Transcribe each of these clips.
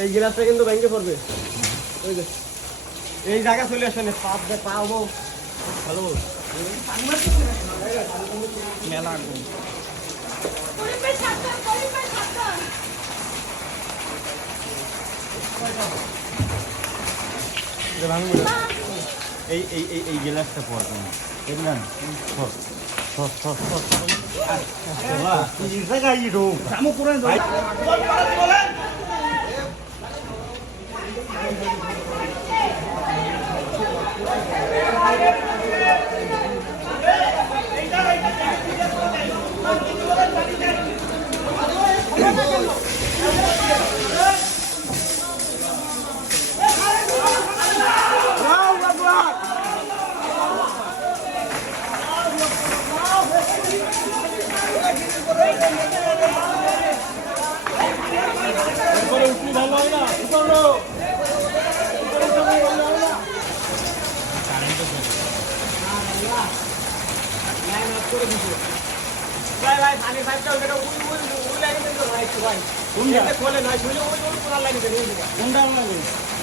এই গ্লাসটা কিন্তু ব্যাংকে পড়বে। এই জায়গা চলে আসেন পাবো ভালো মেলা এই গ্লাসটা পড়বে দেখলেন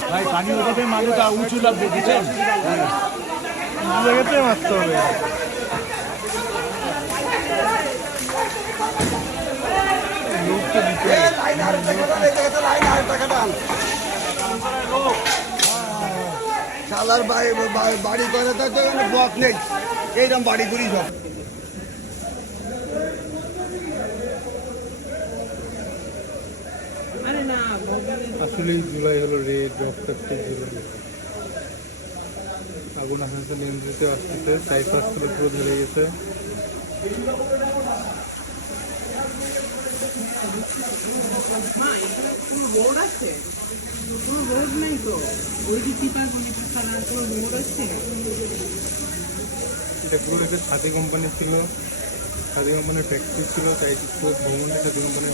ভাই পানি ওঠাতে মানুষটা উঁচু লাগবে বুঝছেন মারতে হবে শালার বাড়ি করে তো বক নেই এইরকম বাড়ি করি সব আসলেই জুলাই হলো রেড রক্তাক্ত জুলাই আগুন আস্তে আস্তে নিয়ন্ত্রিত আসতেছে চারিপাশগুলো পুরো ধরে গেছে এটা পুরো একটা ছাতি কোম্পানি ছিল ছাতি কোম্পানির ফ্যাক্টরি ছিল তাই পুরো ভ্রমণের ছাতি কোম্পানি